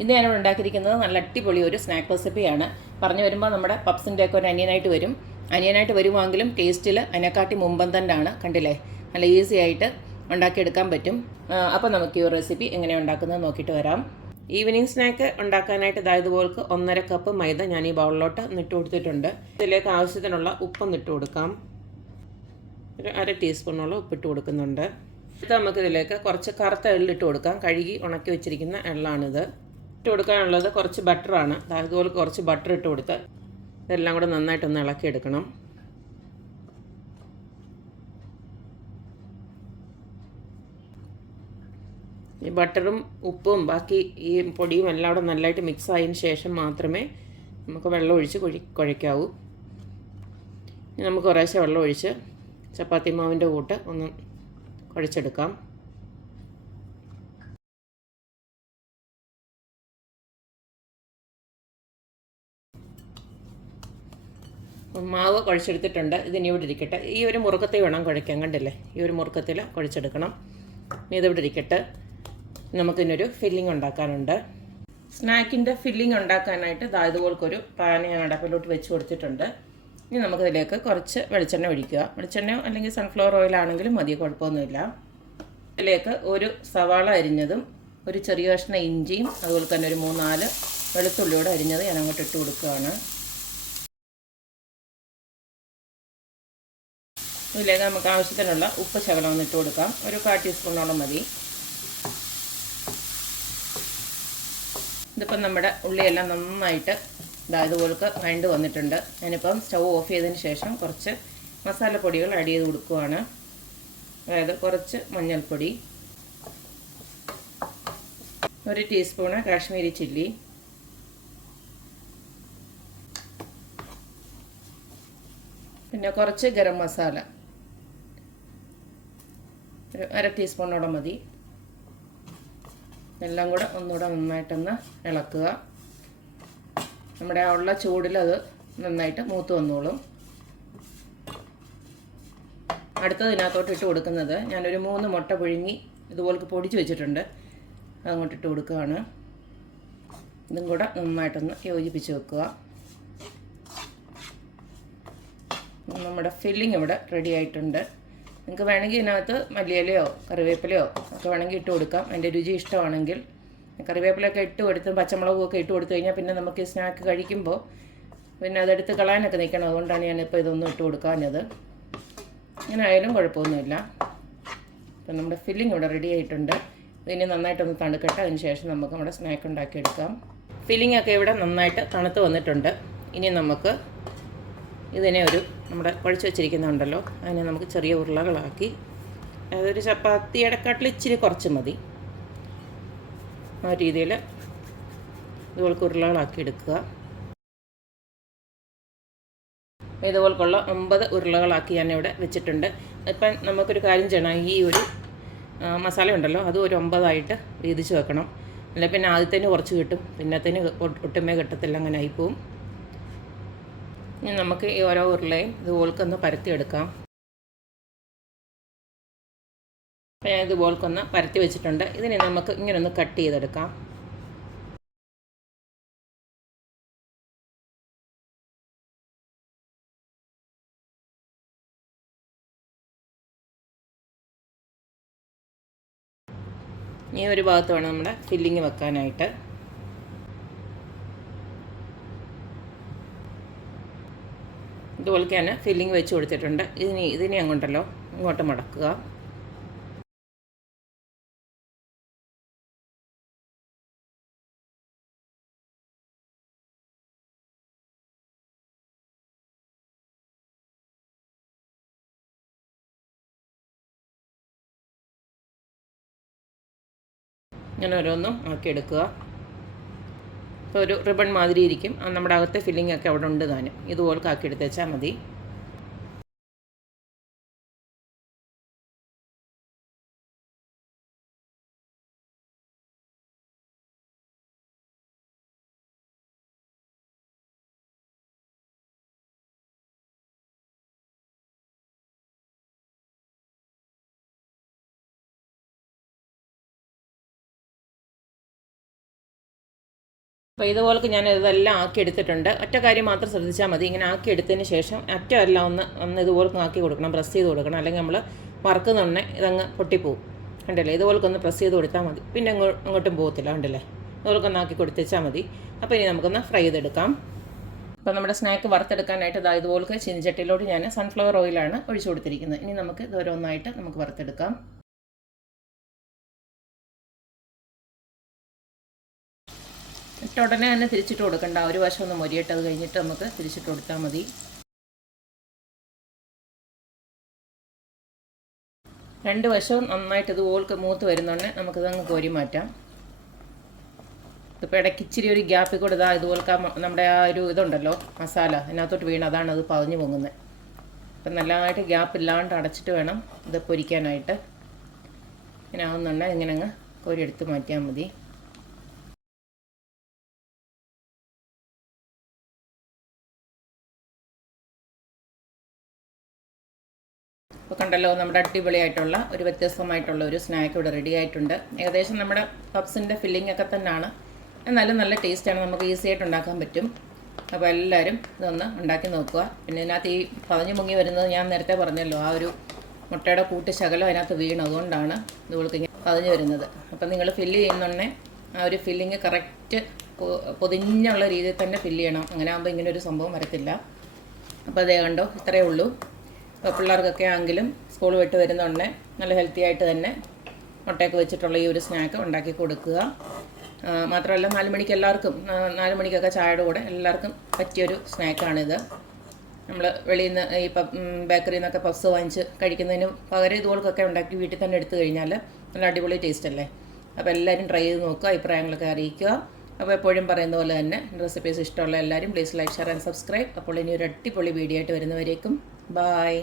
ഇന്ന് ഞാനിവിടെ ഉണ്ടാക്കിയിരിക്കുന്നത് നല്ല അടിപൊളി ഒരു സ്നാക്ക് റെസിപ്പിയാണ്. പറഞ്ഞു വരുമ്പോൾ നമ്മുടെ പപ്സിൻ്റെയൊക്കെ ഒരു അനിയനായിട്ട് വരുവാണെങ്കിലും ടേസ്റ്റിൽ അതിനെക്കാട്ടി മുമ്പൻ തന്നെയാണ്. കണ്ടില്ലേ, നല്ല ഈസി ആയിട്ട് ഉണ്ടാക്കിയെടുക്കാൻ പറ്റും. അപ്പോൾ നമുക്ക് ഈ ഒരു റെസിപ്പി എങ്ങനെയാണ് ഉണ്ടാക്കുന്നത് നോക്കിയിട്ട് വരാം. ഈവനിങ് സ്നാക്ക് ഉണ്ടാക്കാനായിട്ട് ഇതുപോലെ 1.5 കപ്പ് മൈദ ഞാൻ ഈ ബൗളിലോട്ട് ഇട്ട് കൊടുത്തിട്ടുണ്ട്. ഇതിലേക്ക് ആവശ്യത്തിനുള്ള ഉപ്പ് ഇട്ട് കൊടുക്കാം. ഒരു 1/2 ടീസ്പൂണോളം ഉപ്പിട്ട് കൊടുക്കുന്നുണ്ട്. നമുക്കിതിലേക്ക് കുറച്ച് കറുത്ത എള്ളിട്ട് കൊടുക്കാം. കഴുകി ഉണക്കി വെച്ചിരിക്കുന്ന എള്ളാണിത്. ഇട്ട് കൊടുക്കാനുള്ളത് കുറച്ച് ബട്ടറാണ്. അതുപോലെ കുറച്ച് ബട്ടർ ഇട്ട് കൊടുത്ത് ഇതെല്ലാം കൂടെ നന്നായിട്ടൊന്ന് ഇളക്കിയെടുക്കണം. ഈ ബട്ടറും ഉപ്പും ബാക്കി ഈ പൊടിയും എല്ലാം കൂടെ നല്ലതായിട്ട് മിക്സ് ആയതിന് ശേഷം മാത്രമേ നമുക്ക് വെള്ളം ഒഴിച്ച് കുഴയ്ക്കാവൂ. നമുക്ക് കുറേശ്ശെ വെള്ളം ഒഴിച്ച് ചപ്പാത്തി മാവിൻ്റെ കൂട്ട് ഒന്ന് കുഴച്ചെടുക്കാം. മാവ് കുഴച്ചെടുത്തിട്ടുണ്ട്. ഇതിനി ഇവിടെ ഇരിക്കട്ടെ. ഈ ഒരു മുറുക്കത്തിൽ വേണം കുഴയ്ക്കാൻ. കണ്ടില്ലേ, ഈ ഒരു മുറുക്കത്തിൽ കുഴച്ചെടുക്കണം. ഇതിവിടെ ഇരിക്കട്ടെ. നമുക്കിതിനൊരു ഫില്ലിംഗ് ഉണ്ടാക്കാനുണ്ട്. സ്നാക്കിൻ്റെ ഫില്ലിംഗ് ഉണ്ടാക്കാനായിട്ട് ഇതുപോലൊരു പാൻ ഞാൻ അടപ്പിലോട്ട് വെച്ച് കൊടുത്തിട്ടുണ്ട്. ഇനി നമുക്കിതിലേക്ക് കുറച്ച് വെളിച്ചെണ്ണ ഒഴിക്കുക. വെളിച്ചെണ്ണയോ അല്ലെങ്കിൽ സൺഫ്ലവർ ഓയിലാണെങ്കിലും മതി, കുഴപ്പമൊന്നുമില്ല. ഇതിലേക്ക് ഒരു സവാള അരിഞ്ഞതും ഒരു ചെറിയ കഷ്ണം ഇഞ്ചിയും അതുപോലെ തന്നെ ഒരു 3-4 വെളുത്തുള്ളിയോടെ അരിഞ്ഞത് ഞാൻ അങ്ങോട്ട് ഇട്ട് കൊടുക്കുകയാണ്. ഇതിലേക്ക് നമുക്ക് ആവശ്യത്തിനുള്ള ഉപ്പ് ശകലം ഒന്ന് ഇട്ട് കൊടുക്കാം. ഒരു 1/4 ടീസ്പൂണോളം മതി. ഇതിപ്പം നമ്മുടെ ഉള്ളിയെല്ലാം നന്നായിട്ട് ഇതുപോലെ വഴണ്ട് വന്നിട്ടുണ്ട്. ഞാനിപ്പം സ്റ്റൗ ഓഫ് ചെയ്തതിന് ശേഷം കുറച്ച് മസാലപ്പൊടികൾ ആഡ് ചെയ്ത് കൊടുക്കുകയാണ്. അതായത് കുറച്ച് മഞ്ഞൾപ്പൊടി, 1 ടീസ്പൂണ് കാശ്മീരി ചില്ലി, പിന്നെ കുറച്ച് ഗരം മസാല, ഒരു 1/2 ടീസ്പൂണോളം മതി. എല്ലാം കൂടെ ഒന്നുകൂടെ നന്നായിട്ടൊന്ന് ഇളക്കുക. നമ്മുടെ ഉള്ള ചൂടിൽ അത് നന്നായിട്ട് മൂത്ത് വന്നോളും. അടുത്തതിനകത്തോട്ട് ഇട്ട് കൊടുക്കുന്നത് ഞാനൊരു 3 മുട്ട പുഴുങ്ങി ഇതുപോലെ പൊടിച്ച് വെച്ചിട്ടുണ്ട്. അതങ്ങോട്ട് ഇട്ട് കൊടുക്കുകയാണ്. ഇതും കൂടെ നന്നായിട്ടൊന്ന് യോജിപ്പിച്ച് വെക്കുക. നമ്മുടെ ഫില്ലിംഗ് ഇവിടെ റെഡി ആയിട്ടുണ്ട്. നിങ്ങൾക്ക് വേണമെങ്കിൽ ഇതിനകത്ത് മല്ലിയിലയോ കറിവേപ്പിലയോ ഒക്കെ വേണമെങ്കിൽ ഇട്ട് കൊടുക്കാം. എൻ്റെ രുചി ഇഷ്ടമാണെങ്കിൽ കറിവേപ്പിലൊക്കെ ഇട്ട് കൊടുത്ത് പച്ചമുളകും ഒക്കെ ഇട്ട് കൊടുത്തു കഴിഞ്ഞാൽ പിന്നെ നമുക്ക് ഈ സ്നാക്ക് കഴിക്കുമ്പോൾ പിന്നെ അതെടുത്ത് കളയാനൊക്കെ നിൽക്കണം. അതുകൊണ്ടാണ് ഞാനിപ്പോൾ ഇതൊന്നും ഇട്ട് കൊടുക്കാഞ്ഞത്. ഇങ്ങനെ ആയാലും കുഴപ്പമൊന്നുമില്ല. അപ്പം നമ്മുടെ ഫില്ലിംഗ് ഇവിടെ റെഡി ആയിട്ടുണ്ട്. ഇതിന് നന്നായിട്ടൊന്ന് തണുക്കട്ടെ. അതിന് ശേഷം നമുക്ക് നമ്മുടെ സ്നാക്ക് ഉണ്ടാക്കിയെടുക്കാം. ഫില്ലിംഗ് ഒക്കെ ഇവിടെ നന്നായിട്ട് തണുത്ത് വന്നിട്ടുണ്ട്. ഇനി നമുക്ക് ഇതിനെ നമ്മുടെ കുഴച്ച് വെച്ചിരിക്കുന്നുണ്ടല്ലോ, അതിനെ നമുക്ക് ചെറിയ ഉരുളകളാക്കി, അതൊരു ചപ്പാത്തിയുടെ ഇച്ചിരി കുറച്ച് മതി, ആ രീതിയിൽ ഇതുപോലെ ഉരുളകളാക്കി എടുക്കുക. ഇതുപോലുള്ള 9 ഉരുളകളാക്കി ഞാനിവിടെ വെച്ചിട്ടുണ്ട്. ഇപ്പം നമുക്കൊരു കാര്യം ചെയ്യണം. ഈ ഒരു മസാല ഉണ്ടല്ലോ, അത് ഒരു 9 വീതിച്ച് വെക്കണം. അല്ല പിന്നെ ആദ്യത്തേന് കുറച്ച് കിട്ടും, പിന്നത്തേന് ഒട്ടുമേ കിട്ടത്തില്ല, അങ്ങനെ ആയിപ്പോവും. ഇനി നമുക്ക് ഈ ഓരോ ഉരുളയും ഇതുപോൽക്കൊന്ന് പരത്തിയെടുക്കാം. ഞാൻ ഇതുപോൽക്കൊന്ന് പരത്തി വെച്ചിട്ടുണ്ട്. ഇതിനെ നമുക്ക് ഇങ്ങനെ ഒന്ന് കട്ട് ചെയ്തെടുക്കാം. ഈ ഒരു ഭാഗത്ത് വേണം നമ്മുടെ ഫില്ലിങ് വെക്കാനായിട്ട്. ഇതുപോലെയൊക്കെ തന്നെ ഫില്ലിങ് വെച്ച് കൊടുത്തിട്ടുണ്ട്. ഇതിനെ അങ്ങോട്ടല്ലോ ഇങ്ങോട്ട് മടക്കുക. ഇങ്ങനെ ഓരോന്നും ആക്കിയെടുക്കുക. ഇപ്പോൾ ഒരു റിബൺ മാതിരി ഇരിക്കും. നമ്മുടെ അകത്തെ ഫില്ലിംഗ് ഒക്കെ അവിടെ ഉണ്ട് താനും. ഇതുപോലെ ആക്കിയെടുത്ത് വെച്ചാൽ മതി. അപ്പോൾ ഇതുപോലെ ഞാൻ ഇതെല്ലാം ആക്കി എടുത്തിട്ടുണ്ട്. ഒറ്റ കാര്യം മാത്രം ശ്രദ്ധിച്ചാൽ മതി. ഇങ്ങനെ ആക്കി എടുത്തതിന് ശേഷം അറ്റമെല്ലാം ഒന്ന് ഇതുപോലെ ആക്കി കൊടുക്കണം, പ്രസ് ചെയ്ത് കൊടുക്കണം. അല്ലെങ്കിൽ നമ്മൾ വറുക്കുന്നുണ്ടെ ഇതങ്ങ് പൊട്ടിപ്പോവും. കണ്ടില്ലേ, ഇതുപോലെ ഒന്ന് പ്രസ് ചെയ്ത് കൊടുത്താൽ മതി. പിന്നെ അങ്ങോട്ടും പോകത്തില്ല. കണ്ടില്ലേ, ഇതുപോലെ ഒന്ന് ആക്കി കൊടുത്തേച്ചാൽ മതി. അപ്പോൾ ഇനി നമുക്കൊന്ന് ഫ്രൈ ചെയ്തെടുക്കാം. അപ്പോൾ നമ്മുടെ സ്നാക്ക് വറുത്തെടുക്കാനായിട്ട് ഇതുപോലെ ചീനിച്ചട്ടിയിലോട്ട് ഞാൻ സൺഫ്ലവർ ഓയിലാണ് ഒഴിച്ചു കൊടുത്തിരിക്കുന്നത്. ഇനി നമുക്ക് ഇത് ഓരോന്നായിട്ട് നമുക്ക് വറുത്തെടുക്കാം. ഉടനെ തന്നെ തിരിച്ചിട്ട് കൊടുക്കണ്ട. ഒരു വശം ഒന്ന് മൊരിയിട്ട് അത് കഴിഞ്ഞിട്ട് നമുക്ക് തിരിച്ചിട്ട് കൊടുത്താൽ മതി. രണ്ട് വശവും നന്നായിട്ട് ഇതുപോലെ മൂത്ത് വരുന്നുണ്ട്. നമുക്കിതങ്ങ് കോരി മാറ്റാം. ഇപ്പോൾ ഇടയ്ക്ക് ഇച്ചിരി ഒരു ഗ്യാപ്പിൽ കൂടെ ഇതുപോലെ നമ്മുടെ ആ ഒരു ഇതുണ്ടല്ലോ മസാല അതിനകത്തോട്ട് വീണ് അതാണ് അത് പതഞ്ഞു പൊങ്ങുന്നത്. അപ്പം നല്ലതായിട്ട് ഗ്യാപ്പില്ലാണ്ട് അടച്ചിട്ട് വേണം ഇത് പൊരിക്കാനായിട്ട്. ഇങ്ങനെ ആവുന്നുണ്ടെങ്കിൽ ഇങ്ങനെ അങ്ങ് കോരി എടുത്ത് മാറ്റിയാൽ മതി. അപ്പോൾ കണ്ടല്ലോ, നമ്മുടെ അടിപൊളിയായിട്ടുള്ള ഒരു വ്യത്യസ്തമായിട്ടുള്ള ഒരു സ്നാക്ക് ഇവിടെ റെഡി ആയിട്ടുണ്ട്. ഏകദേശം നമ്മുടെ പപ്സിൻ്റെ ഫില്ലിംഗ് ഒക്കെ തന്നെയാണ്, എന്നാലും നല്ല ടേസ്റ്റാണ്. നമുക്ക് ഈസി ആയിട്ട് ഉണ്ടാക്കാൻ പറ്റും. അപ്പോൾ എല്ലാവരും ഇതൊന്ന് ഉണ്ടാക്കി നോക്കുക. പിന്നെ ഇതിനകത്ത് ഈ പതഞ്ഞു മുങ്ങി വരുന്നത് ഞാൻ നേരത്തെ പറഞ്ഞല്ലോ, ആ ഒരു മുട്ടയുടെ കൂട്ട് ശകലം അതിനകത്ത് വീണ്, അതുകൊണ്ടാണ് ഇതുപോലെ ഇങ്ങനെ പതഞ്ഞു വരുന്നത്. അപ്പം നിങ്ങൾ ഫില്ല് ചെയ്യുന്നുണ്ടെ ആ ഒരു ഫില്ലിങ് കറക്റ്റ് പൊതിഞ്ഞുള്ള രീതിയിൽ തന്നെ ഫില്ല് ചെയ്യണം. അങ്ങനെ ആകുമ്പോൾ ഇങ്ങനെ ഒരു സംഭവം വരത്തില്ല. അപ്പോൾ അതേ കണ്ടോ, ഇത്രയേ ഉള്ളൂ. അപ്പോൾ പിള്ളേർക്കൊക്കെ ആണെങ്കിലും സ്കൂൾ വിട്ട് വരുന്നുണ്ടെ നല്ല ഹെൽത്തി ആയിട്ട് തന്നെ മുട്ടയൊക്കെ വെച്ചിട്ടുള്ള ഈ ഒരു സ്നാക്ക് ഉണ്ടാക്കി കൊടുക്കുക. മാത്രമല്ല 4 മണിക്ക് എല്ലാവർക്കും 4 മണിക്കൊക്കെ ചായയുടെ കൂടെ എല്ലാവർക്കും പറ്റിയൊരു സ്നാക്കാണിത്. നമ്മൾ വെളിയിൽ നിന്ന് ഈ ബേക്കറിയിൽ നിന്നൊക്കെ പഫ്സ് വാങ്ങിച്ച് കഴിക്കുന്നതിന് പകരം ഇതുപോലൊക്കെ ഉണ്ടാക്കി വീട്ടിൽ തന്നെ എടുത്തു കഴിഞ്ഞാൽ നല്ല അടിപൊളി ടേസ്റ്റ് അല്ലേ. അപ്പോൾ എല്ലാവരും ട്രൈ ചെയ്ത് നോക്കുക, അഭിപ്രായങ്ങളൊക്കെ അറിയിക്കുക. അപ്പോൾ എപ്പോഴും പറയുന്ന പോലെ തന്നെ റെസിപ്പീസ് ഇഷ്ടമുള്ള എല്ലാവരും please like, share and subscribe. അപ്പോൾ ഇനി ഒരു അടിപൊളി വീഡിയോ ആയിട്ട് വരുന്നവരേക്കും ബായ്.